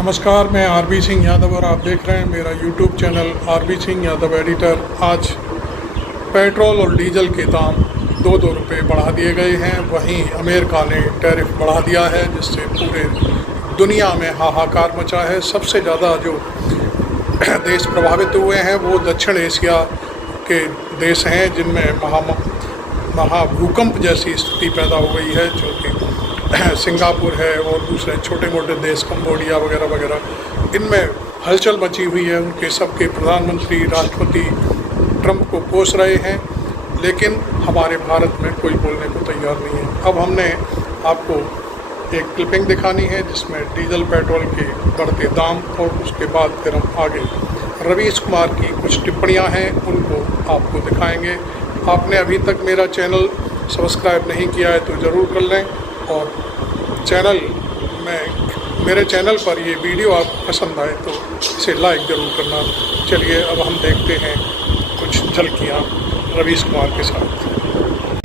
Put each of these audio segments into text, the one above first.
नमस्कार, मैं आरबी सिंह यादव और आप देख रहे हैं मेरा YouTube channel RB Singh Yadav editor. आज पेट्रोल और डीजल के दाम 2-2 रुपये बढ़ा दिए गए हैं। वहीं अमेरिका ने टैरिफ बढ़ा दिया है, जिससे पूरे दुनिया में हाहाकार मचा है। सबसे ज़्यादा जो देश प्रभावित हुए हैं वो दक्षिण एशिया के देश हैं, जिनमें महाभूकंप जैसी स्थिति पैदा हो गई है, जो कि सिंगापुर है और दूसरे छोटे मोटे देश कंबोडिया वगैरह वगैरह, इनमें हलचल मची हुई है। उनके सबके प्रधानमंत्री, राष्ट्रपति ट्रंप को कोस रहे हैं, लेकिन हमारे भारत में कोई बोलने को तैयार नहीं है। अब हमने आपको एक क्लिपिंग दिखानी है जिसमें डीजल पेट्रोल के बढ़ते दाम और उसके बाद फिर हम आगे रवीश कुमार की कुछ टिप्पणियां हैं उनको आपको दिखाएंगे। आपने अभी तक मेरा चैनल सब्सक्राइब नहीं किया है तो ज़रूर कर लें, और मेरे चैनल पर ये वीडियो आपको पसंद आए तो इसे लाइक ज़रूर करना। चलिए अब हम देखते हैं कुछ झलकियाँ रवीश कुमार के साथ।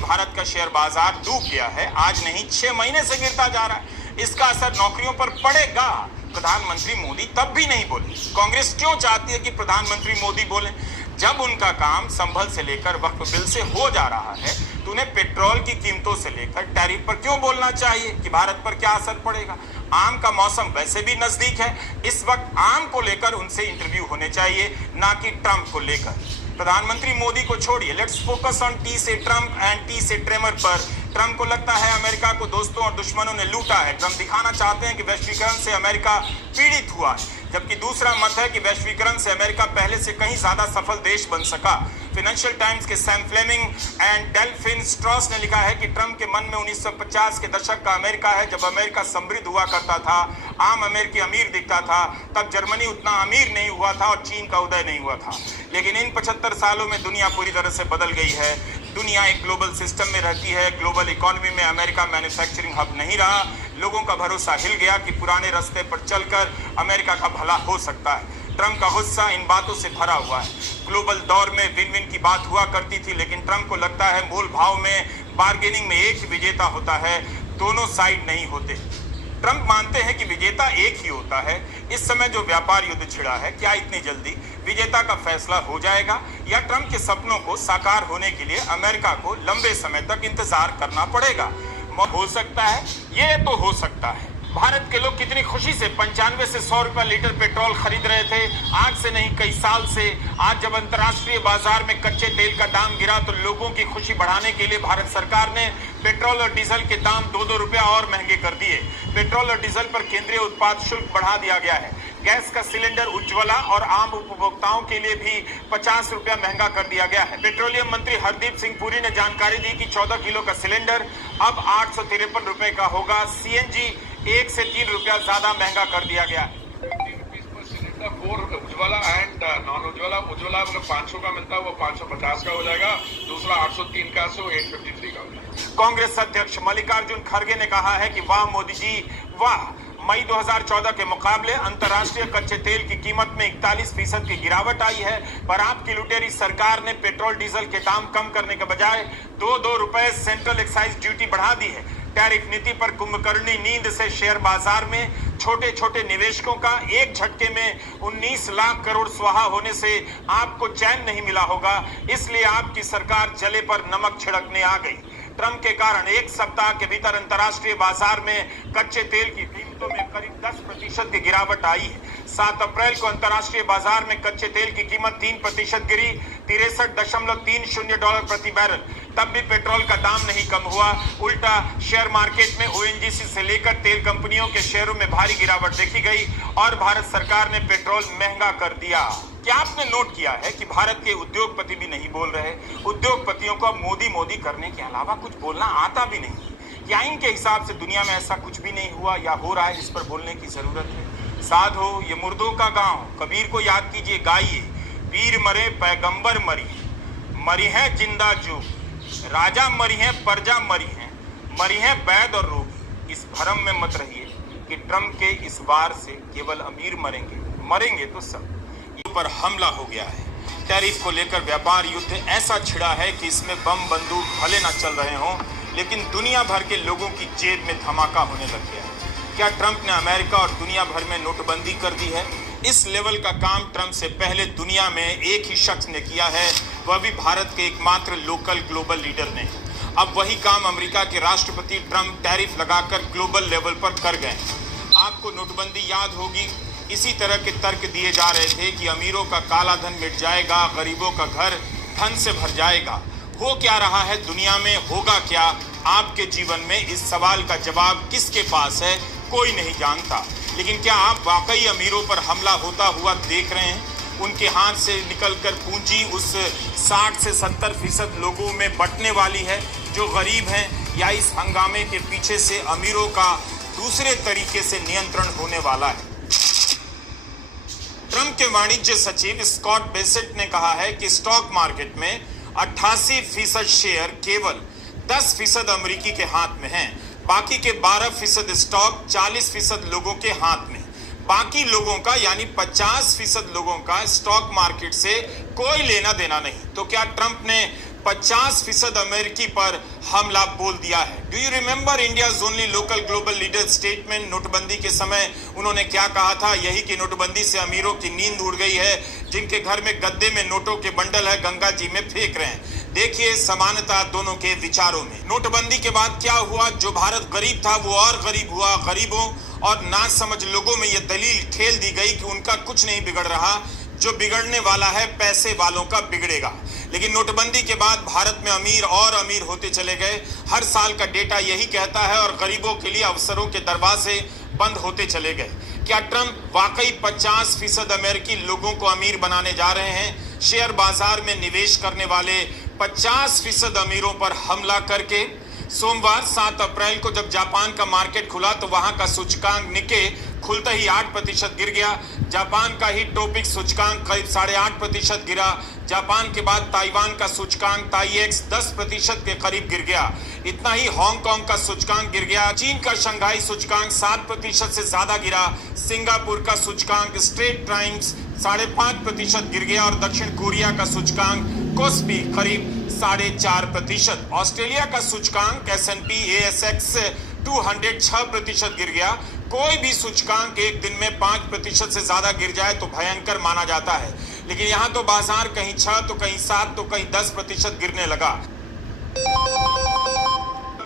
भारत का शेयर बाजार डूब गया है, आज नहीं 6 महीने से गिरता जा रहा है। इसका असर नौकरियों पर पड़ेगा। प्रधानमंत्री मोदी तब भी नहीं बोले। कांग्रेस क्यों चाहती है कि प्रधानमंत्री मोदी बोले? जब उनका काम संभल से लेकर वक्फ बिल से हो जा रहा है तो उन्हें पेट्रोल की कीमतों से लेकर टैरिफ पर क्यों बोलना चाहिए कि भारत पर क्या असर पड़ेगा? आम का मौसम वैसे भी नजदीक है। इस वक्त आम को लेकर उनसे इंटरव्यू होने चाहिए, ना कि ट्रंप को लेकर। प्रधानमंत्री मोदी को छोड़िए, लेट्स फोकस ऑन टी से ट्रंप एंड टी से ट्रेमर पर। ट्रंप को लगता है अमेरिका को दोस्तों और दुश्मनों ने लूटा है। ट्रंप दिखाना चाहते हैं कि वैश्वीकरण से अमेरिका पीड़ित हुआ है, जबकि दूसरा मत है कि वैश्वीकरण से अमेरिका पहले से कहीं ज्यादा सफल देश बन सका। फाइनेंशियल टाइम्स के Sam Fleming and Delphine Strauss ने लिखा है कि ट्रंप के मन में 1950 के दशक का अमेरिका है, जब अमेरिका समृद्ध हुआ करता था, आम अमेरिकी अमीर दिखता था। तब जर्मनी उतना अमीर नहीं हुआ था और चीन का उदय नहीं हुआ था। लेकिन इन 75 सालों में दुनिया पूरी तरह से बदल गई है। दुनिया एक ग्लोबल सिस्टम में रहती है। ग्लोबल इकोनॉमी में अमेरिका मैन्युफैक्चरिंग हब नहीं रहा। लोगों का भरोसा हिल गया कि पुराने रास्ते पर चलकर अमेरिका का भला हो सकता है। ट्रंप का गुस्सा इन बातों से भरा हुआ है। ग्लोबल दौर में विन विन की बात हुआ करती थी, लेकिन ट्रंप को लगता है मोल भाव में, बार्गेनिंग में एक ही विजेता होता है, दोनों साइड नहीं होते। ट्रंप मानते हैं कि विजेता एक ही होता है। इस समय जो व्यापार युद्ध छिड़ा है, क्या इतनी जल्दी विजेता का फैसला हो जाएगा, या ट्रंप के सपनों को साकार होने के लिए अमेरिका को लंबे समय तक इंतजार करना पड़ेगा? हो सकता है, ये तो हो सकता है। भारत के लोग कितनी खुशी से 95 से 100 रुपया लीटर पेट्रोल खरीद रहे थे, आज से नहीं कई साल से। आज जब अंतर्राष्ट्रीय बाजार में कच्चे तेल का दाम गिरा तो लोगों की खुशी बढ़ाने के लिए भारत सरकार ने पेट्रोल और डीजल के दाम 2-2 रुपया और महंगे कर दिए। पेट्रोल और डीजल पर केंद्रीय उत्पाद शुल्क बढ़ा दिया गया है। गैस का सिलेंडर उज्ज्वला और आम उपभोक्ताओं के लिए भी 50 रुपया महंगा कर दिया गया है। पेट्रोलियम मंत्री हरदीप सिंह पुरी ने जानकारी दी कि 14 किलो का सिलेंडर अब 853 रुपए का होगा। सीएनजी 1 से 3 रुपया ज्यादा महंगा कर दिया गया है। उज्ज्वला एंड नॉन उज्ज्वला, उज्ज्वला मतलब 500 का मिलता है, वो 550 का हो जाएगा। दूसरा 803 का, सो 853 का हो जाएगा। कांग्रेस अध्यक्ष मल्लिकार्जुन खड़गे ने कहा है कि वाह मोदी जी वाह, मई 2014 के मुकाबले अंतर्राष्ट्रीय कच्चे तेल की कीमत में 41% की गिरावट आई है, पर आपकी लुटेरी सरकार ने पेट्रोल डीजल के दाम कम करने के बजाय 2-2 रुपए सेंट्रल एक्साइज ड्यूटी बढ़ा दी है। टैरिफ नीति पर कुंभकर्णी नींद से शेयर बाजार में छोटे छोटे निवेशकों का एक झटके में 19 लाख करोड़ स्वाहा होने से आपको चैन नहीं मिला होगा, इसलिए आपकी सरकार जले पर नमक छिड़कने आ गई। ट्रंप के कारण एक सप्ताह के भीतर अंतर्राष्ट्रीय बाजार में कच्चे तेल की कीमतों में करीब 10% की गिरावट आई है। 7 अप्रैल को अंतर्राष्ट्रीय बाजार में कच्चे तेल की कीमत 3% गिरी, $63.30 प्रति बैरल। तब भी पेट्रोल का दाम नहीं कम हुआ, उल्टा शेयर मार्केट में ओएनजीसी से लेकर तेल कंपनियों के शेयरों में भारी गिरावट देखी गई और भारत सरकार ने पेट्रोल महंगा कर दिया। क्या आपने नोट किया है कि भारत के उद्योगपति भी नहीं बोल रहे? उद्योगपतियों को मोदी मोदी करने के अलावा कुछ बोलना आता भी नहीं। क्या इनके हिसाब से दुनिया में ऐसा कुछ भी नहीं हुआ या हो रहा है जिस पर बोलने की जरूरत है? साध हो ये मुर्दों का गांव, कबीर को याद कीजिए, गाइए। पीर मरे पैगंबर मरी, मरी है जिंदा जो, राजा मरी है प्रजा मरी है वैद और रोगी। इस भ्रम में मत रहिए कि ट्रंप के इस वार से केवल अमीर मरेंगे तो सब पर हमला हो गया है। टैरिफ को लेकर व्यापार युद्ध ऐसा छिड़ा है कि इसमें बम बंदूक भले न चल रहे हों, लेकिन दुनिया भर के लोगों की जेब में धमाका होने लग गया है। क्या ट्रंप ने अमेरिका और दुनिया भर में नोटबंदी कर दी है? इस लेवल का काम ट्रंप से पहले दुनिया में एक ही शख्स ने किया है, वह भी भारत के एकमात्र लोकल ग्लोबल लीडर ने। अब वही काम अमेरिका के राष्ट्रपति ट्रंप टैरिफ लगाकर ग्लोबल लेवल पर कर गए। आपको नोटबंदी याद होगी, इसी तरह के तर्क दिए जा रहे थे कि अमीरों का काला धन मिट जाएगा, गरीबों का घर धन से भर जाएगा। हो क्या रहा है दुनिया में, होगा क्या आपके जीवन में, इस सवाल का जवाब किसके पास है कोई नहीं जानता। लेकिन क्या आप वाकई अमीरों पर हमला होता हुआ देख रहे हैं? उनके हाथ से निकलकर पूंजी उस 60 से 70% लोगों में बंटने वाली है जो गरीब हैं, या इस हंगामे के पीछे से अमीरों का दूसरे तरीके से नियंत्रण होने वाला है? ट्रंप के वाणिज्य सचिव स्कॉट बेसेट ने कहा है कि स्टॉक मार्केट में 88% शेयर केवल 10% अमेरिकी के हाथ में हैं। बाकी के 12% स्टॉक 40% लोगों के हाथ में। बाकी लोगों का यानी 50% लोगों का स्टॉक मार्केट से कोई लेना देना नहीं। तो क्या ट्रंप ने 50% अमेरिकी पर हमला बोल दिया है? Do you remember India's only local global leader statement? नोटबंदी के समय उन्होंने क्या कहा था? यही कि नोटबंदी से अमीरों की नींद उड़ गई है, जिनके घर में गद्दे में नोटों के बंडल है गंगा जी में फेंक रहे हैं। देखिए समानता दोनों के विचारों में। नोटबंदी के बाद क्या हुआ? जो भारत गरीब था वो और गरीब हुआ। गरीबों और ना समझ लोगों में ये दलील ठेल दी गई कि उनका कुछ नहीं बिगड़ रहा, जो बिगड़ने वाला है पैसे वालों का बिगड़ेगा। लेकिन नोटबंदी के बाद भारत में अमीर और अमीर होते चले गए। हर साल का डेटा यही कहता है, और गरीबों के लिए अवसरों के दरवाजे बंद होते चले गए। क्या ट्रंप वाकई 50% अमेरिकी लोगों को अमीर बनाने जा रहे हैं? शेयर बाजार में निवेश करने वाले 50% अमीरों पर हमला करके। सोमवार 7 अप्रैल को जब जापान का मार्केट खुला तो वहां का सूचकांक निक्के खुलते ही 8% गिर गया। जापान का ही टॉपिक सूचकांक करीब 8.5% गिरा। जापान के बाद ताइवान का सूचकांक ताईएक्स 10% के करीब गिर गया। इतना ही हांगकांग का सूचकांक गिर गया। चीन का शंघाई सूचकांक 7% से ज्यादा गिरा। सिंगापुर का सूचकांक स्ट्रेट टाइम्स 5.5% गिर गया, और दक्षिण कोरिया का सूचकांक कोस्पी करीब 4.5%। ऑस्ट्रेलिया का सूचकांक S&P ASX 200 6% गिर गया। कोई भी सूचकांक एक दिन में 5% से ज्यादा गिर जाए तो भयंकर माना जाता है, लेकिन यहाँ तो बाजार कहीं 6 तो कहीं 7 तो कहीं 10% गिरने लगा।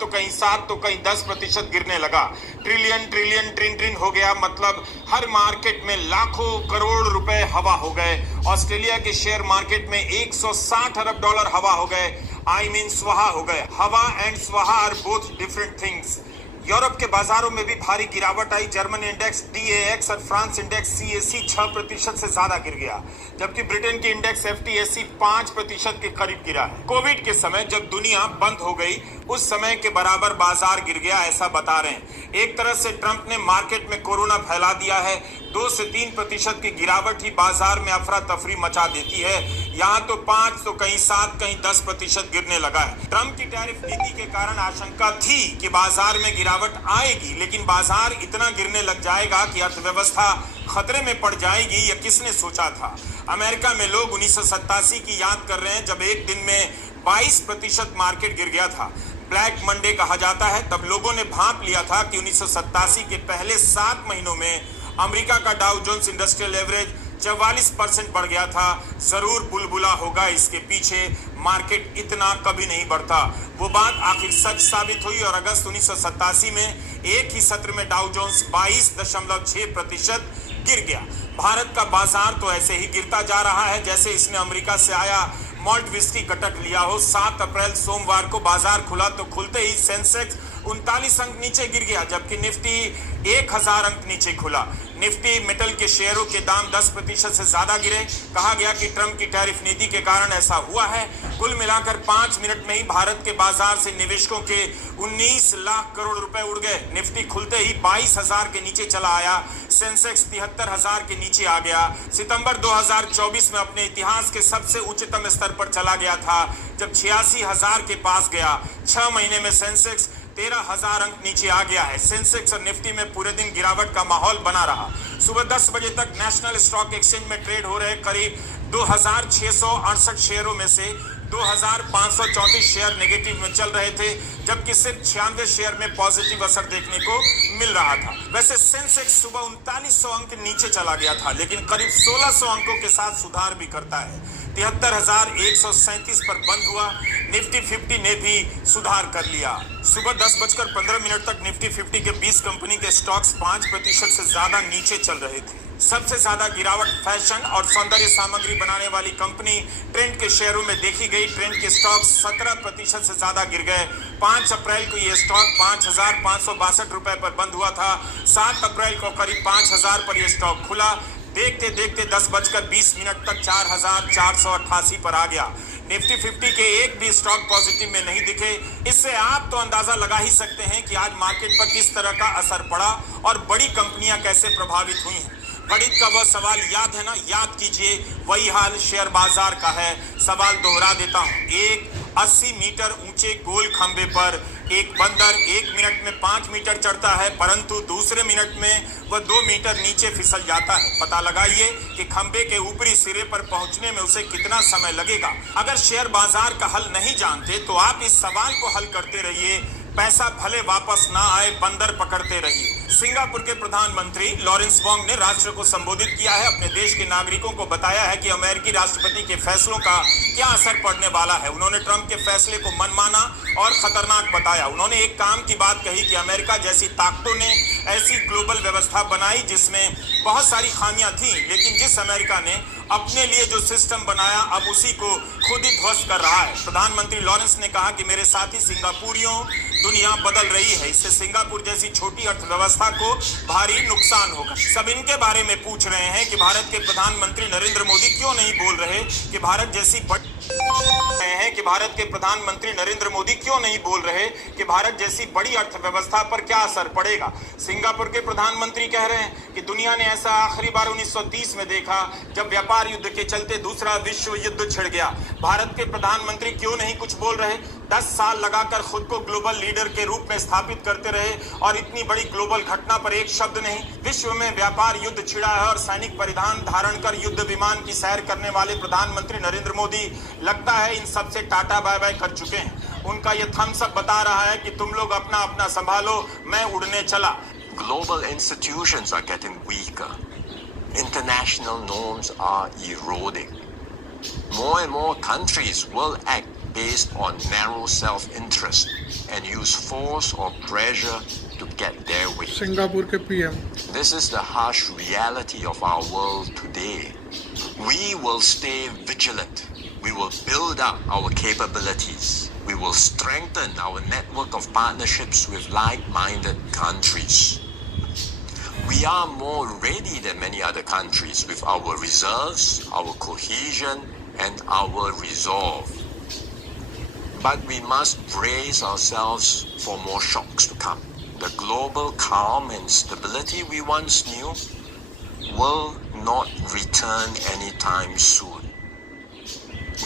तो कहीं 7 तो कहीं 10% गिरने लगा। ट्रिलियन ट्रिलियन ट्रिन ट्रिन हो गया, मतलब हर मार्केट में लाखों करोड़ रुपए हवा हो गए। ऑस्ट्रेलिया के शेयर मार्केट में 160 अरब डॉलर हवा हो गए। आई मीन स्वाहा हो गए। हवा एंड स्वाहा are both different things. Europe के बाजारों में भी भारी गिरावट आई। जर्मन इंडेक्स DAX और फ्रांस इंडेक्स CAC 6% से ज्यादा गिर गया, जबकि ब्रिटेन की इंडेक्स FTSE 5% के करीब गिरा है। कोविड के समय जब दुनिया बंद हो गई उस समय के बराबर बाजार गिर गया, ऐसा बता रहे हैं। एक तरह से ट्रंप ने मार्केट में कोरोना फैला दिया है। 2 से 3% की गिरावट ही बाजार में अफरा तफरी मचा देती है। यहाँ तो 5 तो कहीं 7 कहीं 10% गिरने लगा है। ट्रंप की टैरिफ नीति के कारण आशंका थी कि बाजार में गिरावट आएगी, लेकिन बाजार इतना गिरने लग जाएगा कि अर्थव्यवस्था खतरे में पड़ जाएगी, यह किसने सोचा था? अमेरिका में लोग 1987 की याद कर रहे हैं, जब एक दिन में 22% मार्केट गिर गया था। ब्लैक मंडे कहा जाता है। तब लोगों ने भांप लिया था कि 1987 के पहले 7 महीनों में अमेरिका का डाउ जोन्स इंडस्ट्रियल एवरेज 44% बढ़ गया था। जरूर बुलबुला होगा इसके पीछे, मार्केट इतना कभी नहीं बढ़ता। वो बात आखिर सच साबित हुई, और अगस्त 1987 में एक ही सत्र में डाउ जोन्स 22.6% गिर गया। भारत का बाजार तो ऐसे ही गिरता जा रहा है जैसे इसने अमेरिका से आया मॉल्ट विस्की कटक लिया हो। 7 अप्रैल सोमवार को बाजार खुला तो खुलते ही सेंसेक्स 39 अंक नीचे गिर गया, जबकि निफ्टी 1000 अंक नीचे खुला। निफ्टी मेटल के शेयरों के दाम 10% से ज्यादा गिरे। कहा गया कि ट्रंप की टैरिफ नीति के कारण ऐसा हुआ है। कुल मिलाकर 5 मिनट में ही भारत के बाजार से निवेशकों के 19 लाख करोड़ रुपए उड़ गए। निफ्टी खुलते ही 22,000 के नीचे चला आया। सेंसेक्स 73,000 के नीचे आ गया। सितंबर 2024 में अपने इतिहास के सबसे उच्चतम स्तर पर चला गया था, जब 86,000 के पास गया। 6 महीने में सेंसेक्स 13,000 अंक नीचे आ गया है। सेंसेक्स और निफ्टी में पूरे दिन गिरावट का माहौल बना रहा। सुबह 10 बजे तक नेशनल स्टॉक एक्सचेंज में ट्रेड हो रहे करीब 2,668 शेयरों में से 2,534 शेयर नेगेटिव में चल रहे थे, जबकि सिर्फ 96 शेयर में पॉजिटिव असर देखने को मिल रहा था। वैसे सेंसेक्स सुबह 3900 अंक नीचे चला गया था, लेकिन करीब 1600 अंकों के साथ सुधार भी करता है। 73,137 पर बंद हुआ। निफ्टी 50 ने भी सुधार कर लिया। सुबह 10:15 तक निफ्टी 50 के 20 कंपनी के स्टॉक्स 5% से ज्यादा नीचे चल रहे थे। सबसे ज्यादा गिरावट फैशन और सौंदर्य सामग्री बनाने वाली कंपनी ट्रेंड के शेयरों में देखी गई। ट्रेंड के स्टॉक 17% से ज्यादा गिर गए। 5 अप्रैल को यह स्टॉक 5,562 रुपए पर बंद हुआ था। 7 अप्रैल को करीब 5,000 पर यह स्टॉक खुला। देखते देखते 10:20 तक 4,488 पर आ गया। निफ्टी 50 के एक भी स्टॉक पॉजिटिव में नहीं दिखे। इससे आप तो अंदाजा लगा ही सकते हैं कि आज मार्केट पर किस तरह का असर पड़ा और बड़ी कंपनियां कैसे प्रभावित हुई हैं। गणित का वह सवाल याद है ना? याद कीजिए, वही हाल शेयर बाजार का है। सवाल दोहरा देता हूं। एक 80 मीटर ऊंचे गोल खंबे पर एक बंदर 1 मिनट में 5 मीटर चढ़ता है, परंतु दूसरे मिनट में वह 2 मीटर नीचे फिसल जाता है। पता लगाइए कि खंबे के ऊपरी सिरे पर पहुंचने में उसे कितना समय लगेगा। अगर शेयर बाजार का हल नहीं जानते तो आप इस सवाल को हल करते रहिए। पैसा भले वापस ना आए, बंदर पकड़ते रहिए। सिंगापुर के प्रधानमंत्री लॉरेंस वोंग ने राष्ट्र को संबोधित किया है। अपने देश के नागरिकों को बताया है कि अमेरिकी राष्ट्रपति के फैसलों का क्या असर पड़ने वाला है। उन्होंने ट्रंप के फैसले को मनमाना और खतरनाक बताया। उन्होंने एक काम की बात कही कि अमेरिका जैसी ताकतों ने ऐसी ग्लोबल व्यवस्था बनाई जिसमें बहुत सारी खामियां थी, लेकिन जिस अमेरिका ने अपने लिए जो सिस्टम बनाया अब उसी को खुद ही ध्वस्त कर रहा है। प्रधानमंत्री लॉरेंस ने कहा कि मेरे साथी सिंगापुरियों, दुनिया बदल रही है। इससे सिंगापुर जैसी छोटी अर्थव्यवस्था को भारी नुकसान होगा। सब इनके बारे में पूछ रहे हैं कि भारत के प्रधानमंत्री नरेंद्र मोदी क्यों नहीं बोल रहे कि भारत जैसी बड़ी अर्थव्यवस्था पर क्या असर पड़ेगा। सिंगापुर के प्रधानमंत्री कह रहे हैं कि दुनिया ने ऐसा आखिरी बार 1930 में देखा जब व्यापार युद्ध के चलते दूसरा विश्व युद्ध छिड़ गया। भारत के प्रधानमंत्री क्यों नहीं कुछ बोल रहे? 10 साल लगाकर खुद को ग्लोबल लीडर के रूप में स्थापित करते रहे और इतनी बड़ी ग्लोबल घटना पर एक शब्द नहीं। विश्व में व्यापार युद्ध छिड़ा है और सैनिक परिधान धारण कर युद्ध विमान की सैर करने वाले प्रधानमंत्री नरेंद्र मोदी लगता है इन सबसे टाटा बाय बाय कर चुके हैं। उनका ये थम्स अप बता रहा है कि तुम लोग अपना अपना संभालो, मैं उड़ने चला। Global institutions are getting weaker. International norms are eroding. More and more countries will act based on narrow self-interest and use force or pressure to get their way. Singapore के PM. This is the harsh reality of our world today. We will stay vigilant. We will build up our capabilities. We will strengthen our network of partnerships with like-minded countries. We are more ready than many other countries with our reserves, our cohesion, and our resolve. But we must brace ourselves for more shocks to come. The global calm and stability we once knew will not return anytime soon.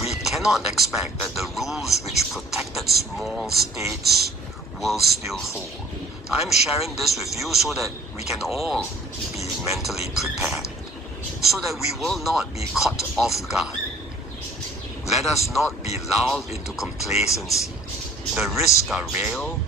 We cannot expect that the rules which protected small states will still hold. I'm sharing this with you so that we can all be mentally prepared, so that we will not be caught off guard. Let us not be lulled into complacency. The risks are real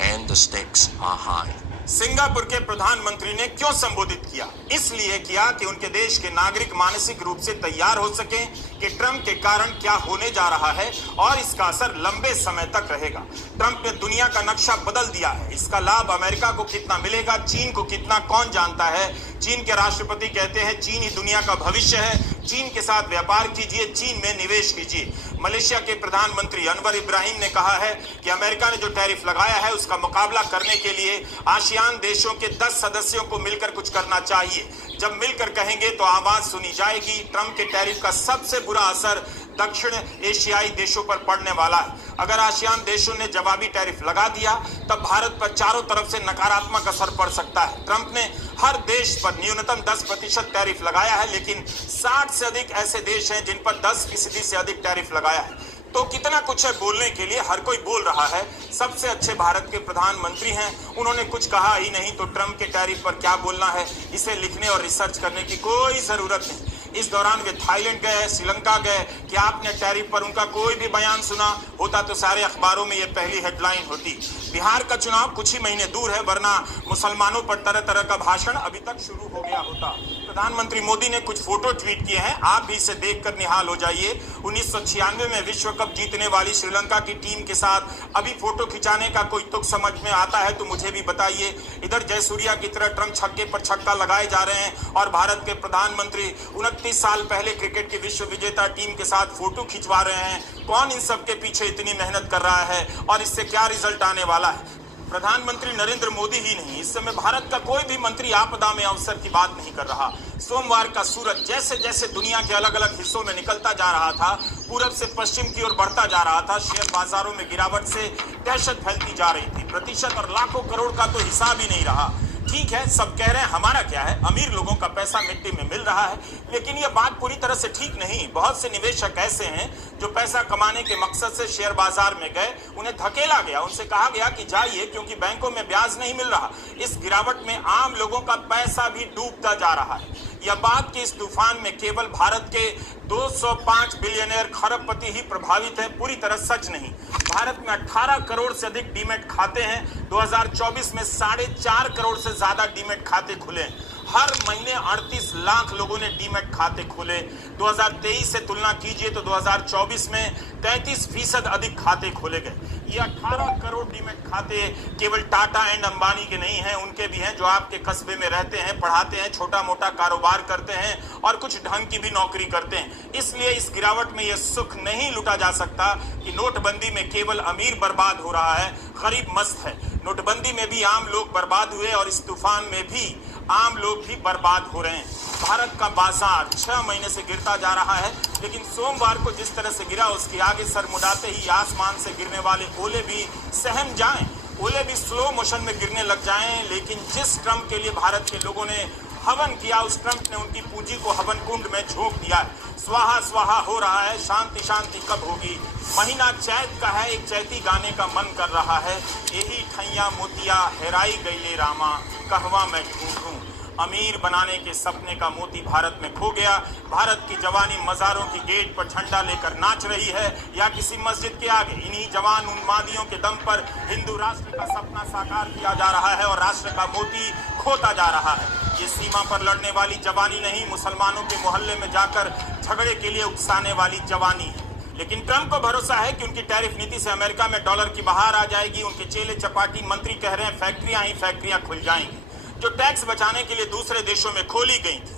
and the stakes are high. Singapore के प्रधानमंत्री ने क्यों संबोधित किया? इसलिए किया कि उनके देश के नागरिक मानसिक रूप से तैयार हो सके कि ट्रंप के कारण क्या होने जा रहा है और इसका असर लंबे समय तक रहेगा। ट्रंप ने दुनिया का नक्शा बदल दिया है। इसका लाभ अमेरिका को कितना मिलेगा, चीन को कितना, कौन जानता है। चीन के राष्ट्रपति कहते हैं चीन ही दुनिया का भविष्य है, चीन के साथ व्यापार कीजिए, चीन में निवेश कीजिए। मलेशिया के प्रधानमंत्री अनवर इब्राहिम ने कहा है कि अमेरिका ने जो टैरिफ लगाया है उसका मुकाबला करने के लिए आसियान देशों के 10 सदस्यों को मिलकर कुछ करना चाहिए। जब मिलकर कहेंगे तो आवाज सुनी जाएगी। ट्रंप के टैरिफ का सबसे बुरा असर दक्षिण एशियाई देशों पर पड़ने वाला है। अगर आसियान देशों ने जवाबी टैरिफ लगा दिया तब भारत पर चारों तरफ से नकारात्मक असर पड़ सकता है। ट्रंप ने हर देश पर न्यूनतम 10% टैरिफ लगाया है, लेकिन 60 से अधिक ऐसे देश हैं जिन पर 10% से अधिक टैरिफ लगाया है। तो कितना कुछ है बोलने के लिए, हर कोई बोल रहा है। सबसे अच्छे भारत के प्रधानमंत्री हैं, उन्होंने कुछ कहा ही नहीं, तो ट्रंप के टैरिफ पर क्या बोलना है, इसे लिखने और रिसर्च करने की कोई जरूरत नहीं। इस दौरान वे थाईलैंड गए, श्रीलंका गए, क्या आपने टैरिफ पर उनका कोई भी बयान सुना होता तो सारे अखबारों में ये पहली हेडलाइन होती। बिहार का चुनाव कुछ ही महीने दूर है, वरना मुसलमानों पर तरह तरह का भाषण अभी तक शुरू हो गया होता। प्रधानमंत्री मोदी ने कुछ फोटो ट्वीट किए हैं, आप भी इसे देखकर निहाल हो जाइए। 1996 में विश्व कप जीतने वाली श्रीलंका की टीम के साथ अभी फोटो खिंचाने का कोई तुक समझ में आता है तो मुझे भी बताइए। इधर जयसूर्या की तरह ट्रंप छक्के पर छक्का लगाए जा रहे हैं और भारत के प्रधानमंत्री 29 साल पहले क्रिकेट की विश्व विजेता टीम के साथ फोटो खिंचवा रहे हैं। कौन इन सब के पीछे इतनी मेहनत कर रहा है और इससे क्या रिजल्ट आने वाला है? प्रधानमंत्री नरेंद्र मोदी ही नहीं, इस समय भारत का कोई भी मंत्री आपदा में अवसर की बात नहीं कर रहा। सोमवार का सूरज जैसे जैसे दुनिया के अलग अलग हिस्सों में निकलता जा रहा था, पूरब से पश्चिम की ओर बढ़ता जा रहा था, शेयर बाजारों में गिरावट से दहशत फैलती जा रही थी। प्रतिशत और लाखों करोड़ का तो हिसाब ही नहीं रहा। ठीक है, सब कह रहे हैं हमारा क्या है, अमीर लोगों का पैसा मिट्टी में मिल रहा है, लेकिन यह बात पूरी तरह से ठीक नहीं। बहुत से निवेशक ऐसे हैं जो पैसा कमाने के मकसद से शेयर बाजार में गए, उन्हें धकेला गया, उनसे कहा गया कि जाइए क्योंकि बैंकों में ब्याज नहीं मिल रहा। इस गिरावट में आम लोगों का पैसा भी डूबता जा रहा है। यह बात कि इस तूफान में केवल भारत के 205 बिलियनर खरबपति ही प्रभावित हैं, पूरी तरह सच नहीं। भारत में 18 करोड़ से अधिक डीमैट खाते हैं। 2024 में 4.5 करोड़ से ज्यादा डीमैट खाते खुले। हर महीने 38 लाख लोगों ने डीमैट खाते खोले। 2023 से तुलना कीजिए तो 2024 में 33% अधिक खाते खोले गए। ये 18 करोड़ डीमैट खाते केवल टाटा एंड अंबानी के नहीं हैं, उनके भी हैं जो आपके कस्बे में रहते हैं, पढ़ाते हैं, छोटा मोटा कारोबार करते हैं और कुछ ढंग की भी नौकरी करते हैं। इसलिए इस गिरावट में यह सुख नहीं लुटा जा सकता कि नोटबंदी में केवल अमीर बर्बाद हो रहा है, गरीब मस्त है। नोटबंदी में भी आम लोग बर्बाद हुए और इस तूफान में भी आम लोग भी बर्बाद हो रहे हैं। भारत का बाजार 6 महीने से गिरता जा रहा है, लेकिन सोमवार को जिस तरह से गिरा उसके आगे सर मुड़ाते ही आसमान से गिरने वाले ओले भी सहम जाएं, ओले भी स्लो मोशन में गिरने लग जाएं। लेकिन जिस ट्रंप के लिए भारत के लोगों ने हवन किया, उस ट्रंप ने उनकी पूंजी को हवन कुंड में झोंक दिया है। स्वाहा स्वाहा हो रहा है, शांति शांति कब होगी। महीना चैत का है, एक चैती गाने का मन कर रहा है। यही ठैया मोतिया हेराई गईले रामा, कहवा मैं ढूंढूं। अमीर बनाने के सपने का मोती भारत में खो गया। भारत की जवानी मज़ारों की गेट पर झंडा लेकर नाच रही है या किसी मस्जिद के आगे। इन्हीं जवान उन्मादियों के दम पर हिंदू राष्ट्र का सपना साकार किया जा रहा है और राष्ट्र का मोती खोता जा रहा है। ये सीमा पर लड़ने वाली जवानी नहीं, मुसलमानों के मोहल्ले में जाकर झगड़े के लिए उकसाने वाली जवानी है। लेकिन ट्रंप को भरोसा है कि उनकी टैरिफ नीति से अमेरिका में डॉलर की बहार आ जाएगी। उनके चेले चपाटी मंत्री कह रहे हैं फैक्ट्रियां ही फैक्ट्रियां खुल जाएंगी जो टैक्स बचाने के लिए दूसरे देशों में खोली गई थी,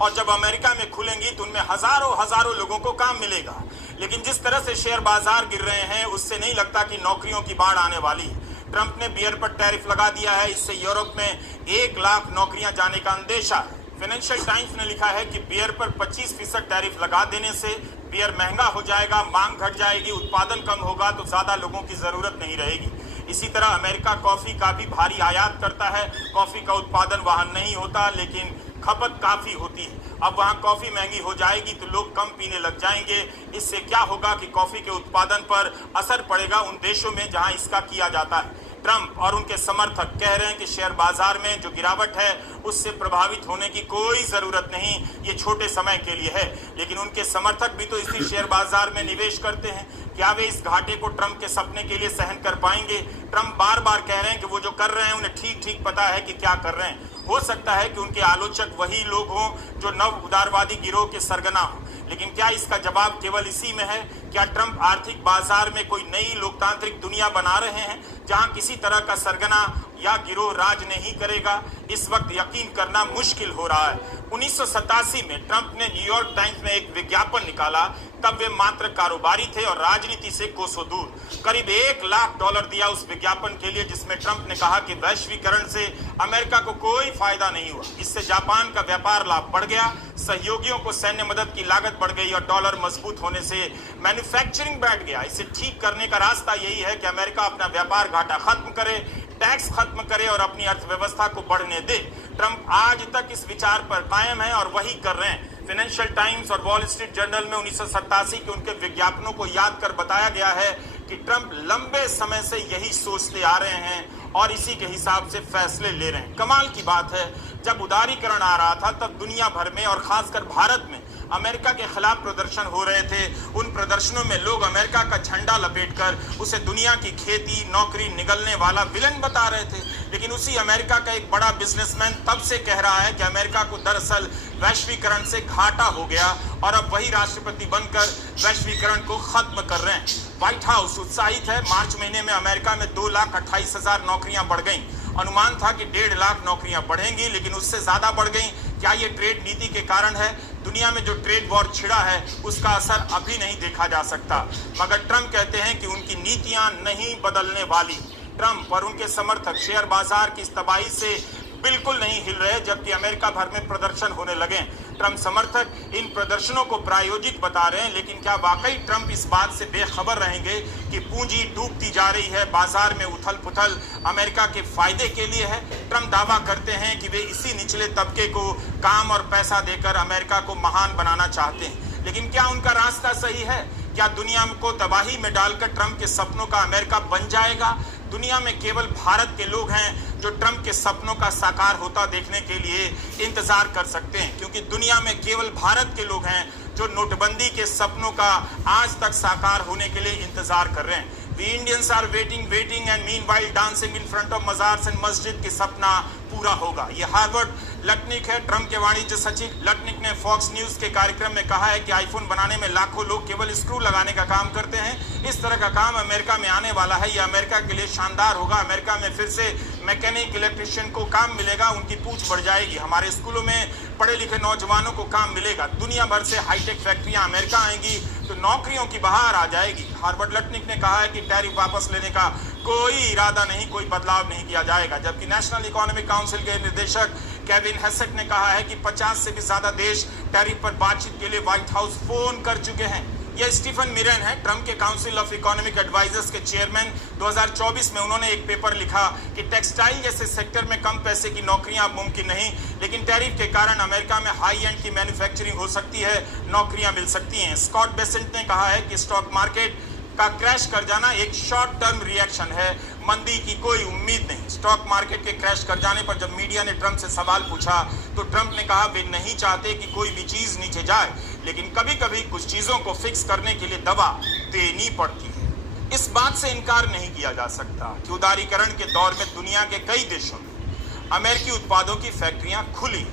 और जब अमेरिका में खुलेंगी तो उनमें हजारों लोगों को काम मिलेगा। लेकिन जिस तरह से शेयर बाजार गिर रहे हैं उससे नहीं लगता कि नौकरियों की बाढ़ आने वाली है। ट्रंप ने बियर पर टैरिफ लगा दिया है, इससे यूरोप में 1 लाख नौकरियां जाने का अंदेशा है। फाइनेंशियल टाइम्स ने लिखा है कि बियर पर 25% टैरिफ लगा देने से बियर महंगा हो जाएगा, मांग घट जाएगी, उत्पादन कम होगा तो ज्यादा लोगों की जरूरत नहीं रहेगी। इसी तरह अमेरिका कॉफी का भी भारी आयात करता है। कॉफी का उत्पादन वहां नहीं होता लेकिन खपत काफी होती है। अब वहां कॉफी महंगी हो जाएगी तो लोग कम पीने लग जाएंगे। इससे क्या होगा कि कॉफी के उत्पादन पर असर पड़ेगा उन देशों में जहां इसका किया जाता है। ट्रंप और उनके समर्थक कह रहे हैं कि शेयर बाजार में जो गिरावट है उससे प्रभावित होने की कोई जरूरत नहीं, ये छोटे समय के लिए है। लेकिन उनके समर्थक भी तो इसी शेयर बाजार में निवेश करते हैं। क्या वे इस घाटे को ट्रंप के सपने के लिए सहन कर पाएंगे? ट्रंप बार बार कह रहे हैं कि वो जो कर रहे हैं उन्हें ठीक ठीक पता है कि क्या कर रहे हैं। हो सकता है कि उनके आलोचक वही लोग हों जो नव उदारवादी गिरोह के सरगना हों, लेकिन क्या इसका जवाब केवल इसी में है? क्या ट्रंप आर्थिक बाजार में कोई नई लोकतांत्रिक दुनिया बना रहे हैं जहां किसी तरह का सरगना या गिरोह राज नहीं करेगा? इस वक्त यकीन करना मुश्किल हो रहा है। 1987 में ट्रंप ने न्यूयॉर्क टाइम्स में एक विज्ञापन निकाला, तब वे मात्र कारोबारी थे और राजनीति से कोसों दूर। करीब $1 लाख दिया उस विज्ञापन के लिए, जिसमें ट्रंप ने कहा कि वैश्वीकरण से अमेरिका को कोई फायदा नहीं हुआ। इससे जापान का व्यापार लाभ बढ़ गया, सहयोगियों को सैन्य मदद की लागत बढ़ गई और डॉलर मजबूत होने से मैन्युफैक्चरिंग बैठ गया। इसे ठीक करने का रास्ता यही है कि अमेरिका अपना व्यापार घाटा खत्म करे, टैक्स खत्म करे और अपनी अर्थव्यवस्था को बढ़ने दे। ट्रंप आज तक इस विचार पर कायम है और वही कर रहे हैं। फाइनेंशियल टाइम्स और वॉल स्ट्रीट जर्नल में 1987 के उनके विज्ञापनों को याद कर बताया गया है कि ट्रंप लंबे समय से यही सोचते आ रहे हैं और इसी के हिसाब से फैसले ले रहे हैं। कमाल की बात है, जब उदारीकरण आ रहा था तब दुनिया भर में और खासकर भारत में अमेरिका के खिलाफ प्रदर्शन हो रहे थे। उन प्रदर्शनों में लोग अमेरिका का झंडा लपेटकर उसे दुनिया की खेती, नौकरी निगलने वाला विलन बता रहे थे। लेकिन उसी अमेरिका का एक बड़ा बिजनेसमैन तब से कह रहा है कि अमेरिका को दरअसल वैश्वीकरण से घाटा हो गया और अब वही राष्ट्रपति बनकर वैश्वीकरण को खत्म कर रहे हैं। व्हाइट हाउस उत्साहित है। मार्च महीने में अमेरिका में 2,28,000 नौकरियां बढ़ गईं। अनुमान था कि 1.5 लाख नौकरियां बढ़ेंगी, लेकिन उससे ज्यादा बढ़ गईं। क्या ये ट्रेड नीति के कारण है? दुनिया में जो ट्रेड वॉर छिड़ा है उसका असर अभी नहीं देखा जा सकता, मगर ट्रंप कहते हैं कि उनकी नीतियां नहीं बदलने वाली। ट्रंप और उनके समर्थक शेयर बाजार की इस तबाही से बिल्कुल नहीं हिल रहे, जबकि अमेरिका भर में प्रदर्शन होने लगे। ट्रंप समर्थक इन प्रदर्शनों को प्रायोजित बता रहे हैं, लेकिन क्या वाकई ट्रंप इस बात से बेखबर रहेंगे कि पूंजी डूबती जा रही है, बाजार में उथल पुथल अमेरिका के फायदे के लिए है? ट्रंप दावा करते हैं कि वे इसी निचले तबके को काम और पैसा देकर अमेरिका को महान बनाना चाहते हैं, लेकिन क्या उनका रास्ता सही है? क्या दुनिया को तबाही में डालकर ट्रंप के सपनों का अमेरिका बन जाएगा? दुनिया में केवल भारत के लोग हैं जो ट्रंप के सपनों का साकार होता देखने के लिए इंतजार कर सकते हैं, क्योंकि दुनिया में केवल भारत के लोग हैं जो नोटबंदी के सपनों का आज तक साकार होने के लिए इंतजार कर रहे हैं। We Indians are waiting and meanwhile dancing in front of मज़ार एंड मस्जिद की सपना पूरा होगा। ये हार्वर्ड लटनिक है, ट्रंप के वाणिज्य सचिव। लटनिक ने फॉक्स न्यूज के कार्यक्रम में कहा है कि आईफोन बनाने में लाखों लोग केवल स्क्रू लगाने का काम करते हैं। इस तरह का काम अमेरिका में आने वाला है। यह अमेरिका के लिए शानदार होगा। अमेरिका में फिर से मैकेनिक, इलेक्ट्रिशियन को काम मिलेगा, उनकी पूछ बढ़ जाएगी। हमारे स्कूलों में पढ़े लिखे नौजवानों को काम मिलेगा। दुनिया भर से हाईटेक फैक्ट्रियां अमेरिका आएंगी तो नौकरियों की बहार आ जाएगी। हार्वर्ड लटनिक ने कहा है कि टैरिफ वापस लेने का कोई इरादा नहीं, कोई बदलाव नहीं किया जाएगा। जबकि नेशनल इकोनॉमिक काउंसिल के निदेशक केविन हेसेट ने कहा है कि 50 से भी ज्यादा देश टैरिफ पर बातचीत के लिए व्हाइट हाउस फोन कर चुके हैं। यह स्टीफन मिरेन है, ट्रंप के काउंसिल ऑफ इकोनॉमिक एडवाइजर्स के चेयरमैन। 2024 में उन्होंने एक पेपर लिखा कि टेक्सटाइल जैसे सेक्टर में कम पैसे की नौकरियां मुमकिन नहीं, लेकिन टैरिफ के कारण अमेरिका में हाई एंड की मैन्युफैक्चरिंग हो सकती है, नौकरियां मिल सकती हैं। स्कॉट बेसेंट ने कहा है कि स्टॉक मार्केट का क्रैश कर जाना एक शॉर्ट टर्म रिएक्शन है, मंदी की कोई उम्मीद नहीं। स्टॉक मार्केट के क्रैश कर जाने पर जब मीडिया ने ट्रंप से सवाल पूछा तो ट्रंप ने कहा वे नहीं चाहते कि कोई भी चीज नीचे जाए, लेकिन कभी कभी कुछ चीजों को फिक्स करने के लिए दवा देनी पड़ती है। इस बात से इनकार नहीं किया जा सकता कि उदारीकरण के दौर में दुनिया के कई देशों में अमेरिकी उत्पादों की फैक्ट्रियां खुली,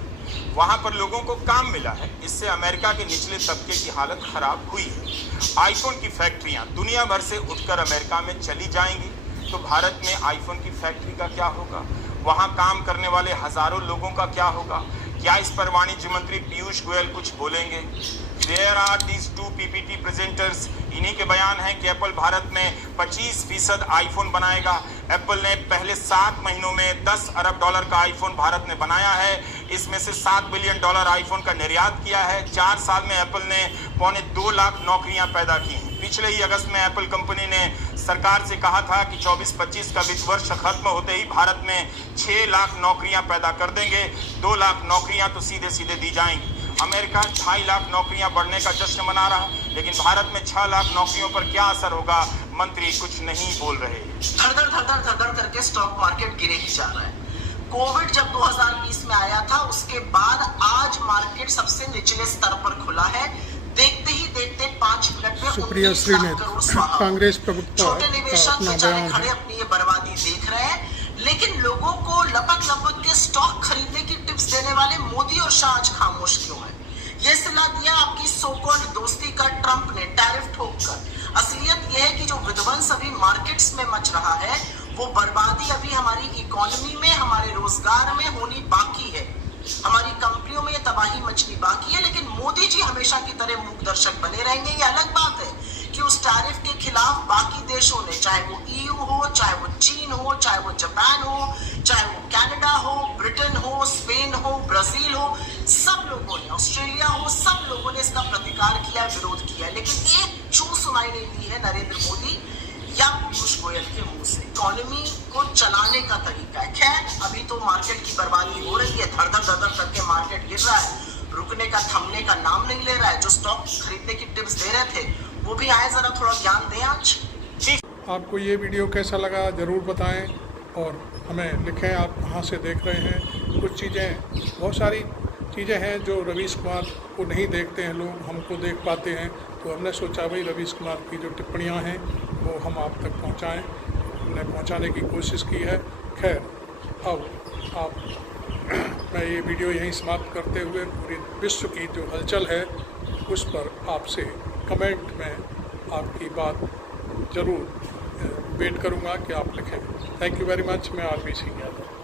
वहां पर लोगों को काम मिला है। इससे अमेरिका के निचले तबके की हालत खराब हुई है। आईफोन की फैक्ट्रियां दुनिया भर से उठकर अमेरिका में चली जाएंगी तो भारत में आईफोन की फैक्ट्री का क्या होगा? वहां काम करने वाले हजारों लोगों का क्या होगा? क्या इस पर वाणिज्य मंत्री पीयूष गोयल कुछ बोलेंगे? There are these two PPT presenters। इन्हीं के बयान हैं कि एप्पल भारत में 25% आईफोन बनाएगा। एप्पल ने पहले 7 महीनों में $10 अरब का आईफोन भारत में बनाया है। इसमें से $7 बिलियन आईफोन का निर्यात किया है। 4 साल में एप्पल ने 2.25 लाख नौकरियां पैदा की हैं। पिछले ही अगस्त में एप्पल कंपनी ने सरकार से कहा था कि 24-25 का वित्त वर्ष खत्म होते ही भारत में 6 लाख नौकरियां पैदा कर देंगे। 2 लाख नौकरियां तो सीधे सीधे दी जाएंगी। अमेरिका 2.5 लाख नौकरियां बढ़ने का जश्न मना रहा, लेकिन भारत में 6 लाख नौकरियों पर क्या असर होगा, मंत्री कुछ नहीं बोल रहे। धड़ करके स्टॉक मार्केट गिरे ही जा रहा है। कोविड जब 2020 में आया था उसके बाद आज मार्केट सबसे निचले स्तर पर खुला है। देखते ही देखते 5 मिनट में सुप्रिया श्रीनेत कांग्रेस प्रवक्ता छोटे निवेशक बेचारे खड़े अपनी ये बर्बादी देख रहे हैं, लेकिन लोगों को लपक के स्टॉक खरीदने की टिप्स देने वाले मोदी और शाह आज खामोश क्यों है? ये सलाह दिया आपकी सो-कॉल्ड दोस्ती का ट्रंप ने टैरिफ ठोककर। असलियत यह है कि जो विध्वंस अभी मार्केट्स में मच रहा है वो बर्बादी अभी हमारी इकोनॉमी में, हमारे रोजगार में होनी बाकी है। हमारी कंपनियों में ये तबाही मचनी बाकी है, लेकिन मोदी जी हमेशा की तरह मूक दर्शक बने रहेंगे। ये अलग बात है कि उस टैरिफ के खिलाफ बाकी देशों ने, चाहे वो EU हो, चाहे वो चीन हो, चाहे वो जापान हो, चाहे वो कनाडा हो, ब्रिटेन हो, स्पेन हो, ब्राजील हो, सब लोगों ने, ऑस्ट्रेलिया हो, सब लोगों ने इसका प्रतिकार किया, विरोध किया, लेकिन एक चू सुनाई नहीं दी है नरेंद्र मोदी या पीयूष गोयल के मुंह से। इकोनॉमी को चलाने का तरीका है। खैर अभी तो मार्केट की बर्बादी हो रही है, धड़-धड़ करके मार्केट गिर रहा है, रुकने का थमने का नाम नहीं ले रहा है। जो स्टॉक खरीदने की टिप्स दे रहे थे वो भी आए, जरा थोड़ा ज्ञान दें आज। आपको ये वीडियो कैसा लगा ज़रूर बताएं और हमें लिखें आप कहाँ से देख रहे हैं। कुछ चीज़ें, बहुत सारी चीज़ें हैं जो रवीश कुमार को नहीं देखते हैं लोग, हमको देख पाते हैं, तो हमने सोचा भाई रवीश कुमार की जो टिप्पणियाँ हैं वो हम आप तक पहुँचाएँ, हमने पहुँचाने की कोशिश की है। खैर अब आप मैं ये वीडियो यहीं समाप्त करते हुए पूरे विश्व की जो हलचल है उस पर आपसे कमेंट में आपकी बात ज़रूर वेट करूंगा कि आप लिखें। Thank you very much. मैं आरबी सिंह यादव।